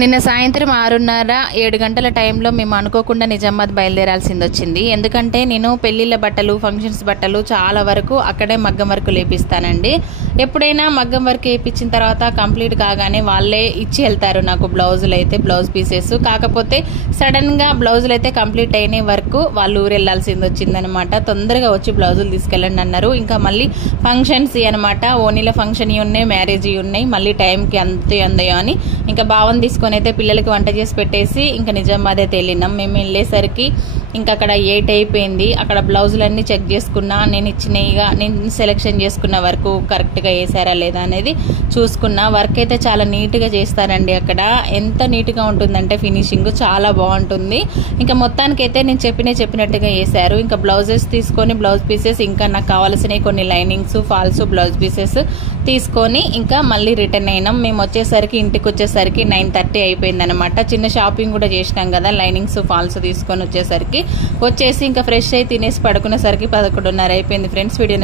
నిన్న సాయంత్రం 6:30-7 గంటల టైంలో మేము అనుకోకుండా నిజామాబాద్ బయలుదేరాల్సింది వచ్చింది. ఎందుకంటే నేను పెళ్లిళ్ళ బట్టలు, ఫంక్షన్స్ బట్టలు చాలా వరకు అక్కడే మగ్గం వర్క్ లేపిస్తానండి. ఎప్పుడైనా మగ్గం వర్క్ వేయించిన తర్వాత కంప్లీట్ కాగానే వాళ్ళే ఇచ్చి వెళ్తారు నాకు బ్లౌజులు అయితే, బ్లౌజ్ పీసెస్. కాకపోతే సడన్ గా బ్లౌజులు అయితే కంప్లీట్ అయిన వరకు వాళ్ళు ఊరు వెళ్లాల్సింది వచ్చిందనమాట. తొందరగా వచ్చి బ్లౌజులు తీసుకెళ్ళండి అన్నారు. ఇంకా మళ్ళీ ఫంక్షన్స్ అనమాట, ఓనీల ఫంక్షన్ ఉన్నాయి, మ్యారేజ్ ఉన్నాయి, మళ్ళీ టైంకి అంతయో అని ఇంకా భావం తీసుకొని అయితే పిల్లలకి వంట చేసి పెట్టేసి ఇంకా నిజామాబాద్ అయితే వెళ్ళినాం. మేము వెళ్ళేసరికి ఇంకా అక్కడ 8 అయిపోయింది. అక్కడ బ్లౌజులన్నీ చెక్ చేసుకున్నా, నేను ఇచ్చినవిగా నేను సెలెక్షన్ చేసుకున్న వరకు కరెక్ట్గా వేసారా లేదా అనేది చూసుకున్నా. వర్క్ అయితే చాలా నీట్గా చేస్తారండి. అక్కడ ఎంత నీట్గా ఉంటుందంటే ఫినిషింగ్ చాలా బాగుంటుంది. ఇంకా మొత్తానికైతే నేను చెప్పినట్టుగా వేసారు. ఇంకా బ్లౌజెస్ తీసుకొని బ్లౌజ్ పీసెస్, ఇంకా నాకు కావాల్సినవి కొన్ని లైనింగ్స్, ఫాల్స్, బ్లౌజ్ పీసెస్ తీసుకొని ఇంకా మళ్ళీ రిటర్న్ అయినాం. మేము వచ్చేసరికి ఇంటికి వచ్చేసరికి 9:30 అయిపోయింది అనమాట. చిన్న షాపింగ్ కూడా చేసినాం కదా, లైనింగ్స్, ఫాల్స్ తీసుకొని వచ్చేసరికి ఇంకా ఫ్రెష్ అయి తినేసి పడుకునేసరికి 11:30 అయిపోయింది. Friends, video